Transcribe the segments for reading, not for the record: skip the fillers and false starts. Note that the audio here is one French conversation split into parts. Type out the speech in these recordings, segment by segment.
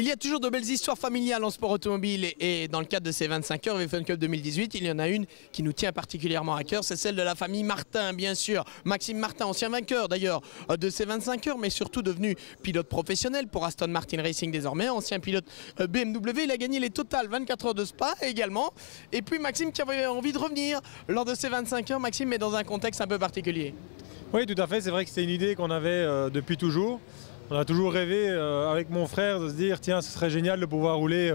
Il y a toujours de belles histoires familiales en sport automobile et dans le cadre de ces 25 heures VF Fun Cup 2018, il y en a une qui nous tient particulièrement à cœur, c'est celle de la famille Martin, bien sûr. Maxime Martin, ancien vainqueur d'ailleurs de ces 25 heures, mais surtout devenu pilote professionnel pour Aston Martin Racing désormais, ancien pilote BMW. Il a gagné les Total 24 heures de Spa également. Et puis Maxime qui avait envie de revenir lors de ces 25 heures, Maxime, mais dans un contexte un peu particulier. Oui, tout à fait, c'est vrai que c'était une idée qu'on avait depuis toujours. On a toujours rêvé avec mon frère de se dire tiens, ce serait génial de pouvoir rouler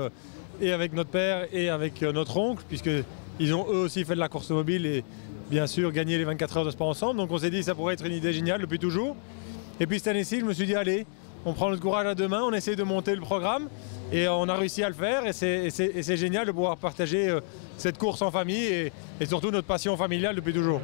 et avec notre père et avec notre oncle, puisqu'ils ont eux aussi fait de la course automobile et bien sûr gagné les 24 heures de Spa ensemble. Donc on s'est dit que ça pourrait être une idée géniale depuis toujours. Et puis cette année-ci, je me suis dit allez, on prend notre courage à deux mains, on essaie de monter le programme et on a réussi à le faire. Et c'est génial de pouvoir partager cette course en famille et surtout notre passion familiale depuis toujours.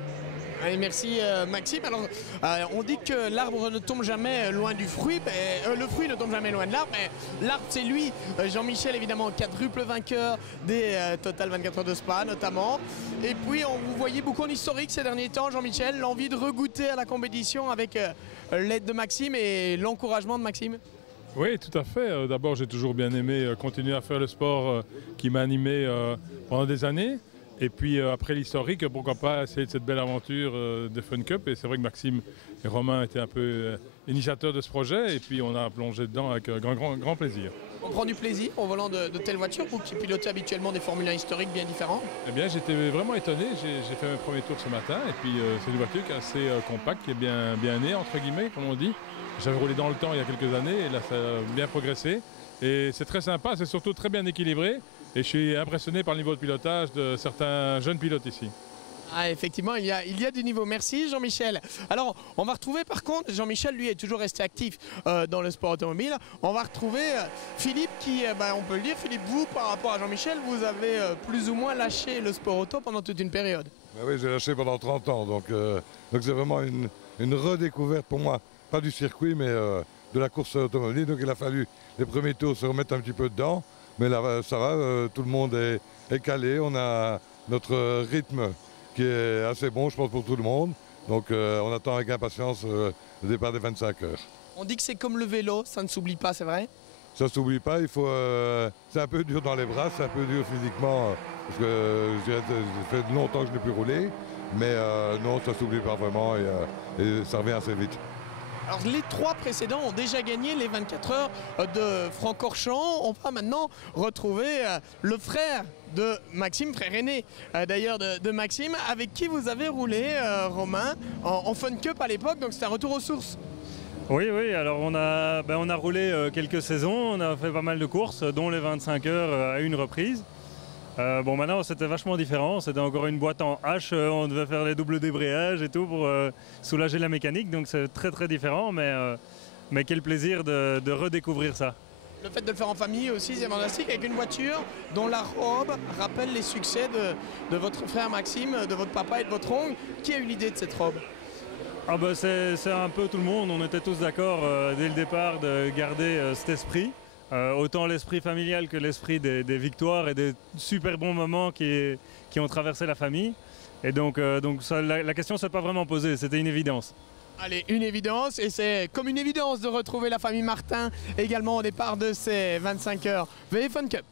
Allez, merci Maxime. Alors, on dit que l'arbre ne tombe jamais loin du fruit, mais, le fruit ne tombe jamais loin de l'arbre, mais l'arbre c'est lui, Jean-Michel évidemment, quadruple vainqueur des Total 24 heures de Spa notamment. Et puis on vous voyait beaucoup en historique ces derniers temps, Jean-Michel, l'envie de regoûter à la compétition avec l'aide de Maxime et l'encouragement de Maxime. Oui, tout à fait. D'abord, j'ai toujours bien aimé continuer à faire le sport qui m'a animé pendant des années. Et puis après l'historique, pourquoi pas essayer de cette belle aventure de Fun Cup. Et c'est vrai que Maxime et Romain étaient un peu initiateurs de ce projet. Et puis on a plongé dedans avec grand plaisir. On prend du plaisir au volant de telles voitures, vous qui pilotez habituellement des Formule 1 historiques bien différents? Eh bien, j'étais vraiment étonné. J'ai fait mes premiers tours ce matin. Et puis c'est une voiture qui est assez compacte, qui est bien née, entre guillemets, comme on dit. J'avais roulé dans le temps il y a quelques années et là ça a bien progressé. Et c'est très sympa, c'est surtout très bien équilibré. Et je suis impressionné par le niveau de pilotage de certains jeunes pilotes ici. Ah, effectivement, il y a du niveau. Merci Jean-Michel. Alors, on va retrouver par contre, Jean-Michel lui est toujours resté actif dans le sport automobile. On va retrouver Philippe qui, on peut le dire, Philippe, vous par rapport à Jean-Michel, vous avez plus ou moins lâché le sport auto pendant toute une période. Ben oui, j'ai lâché pendant 30 ans, donc c'est vraiment une redécouverte pour moi. Pas du circuit, mais de la course automobile. Donc il a fallu les premiers tours se remettre un petit peu dedans. Mais là, ça va, tout le monde est calé. On a notre rythme qui est assez bon, je pense, pour tout le monde. Donc on attend avec impatience le départ des 25 heures. On dit que c'est comme le vélo, ça ne s'oublie pas, c'est vrai? Ça ne s'oublie pas, c'est un peu dur dans les bras, c'est un peu dur physiquement, parce que ça fait longtemps que je n'ai plus roulé. Mais non, ça ne s'oublie pas vraiment et ça revient assez vite. Alors les trois précédents ont déjà gagné les 24 heures de Francorchamps. On va maintenant retrouver le frère de Maxime, frère aîné d'ailleurs de Maxime, avec qui vous avez roulé, Romain, en Fun Cup à l'époque, donc c'est un retour aux sources. Oui, alors on a roulé quelques saisons, on a fait pas mal de courses, dont les 25 heures à une reprise. Maintenant c'était vachement différent, c'était encore une boîte en H, on devait faire les doubles débrayages et tout pour soulager la mécanique, donc c'est très différent, mais quel plaisir de redécouvrir ça. Le fait de le faire en famille aussi, c'est fantastique, avec une voiture dont la robe rappelle les succès de votre frère Maxime, de votre papa et de votre oncle. Qui a eu l'idée de cette robe? C'est un peu tout le monde, on était tous d'accord dès le départ de garder cet esprit. Autant l'esprit familial que l'esprit des victoires et des super bons moments qui ont traversé la famille. Et donc la question ne s'est pas vraiment posée, c'était une évidence. Allez, une évidence, et c'est comme une évidence de retrouver la famille Martin également au départ de ces 25 heures VF Fun Cup.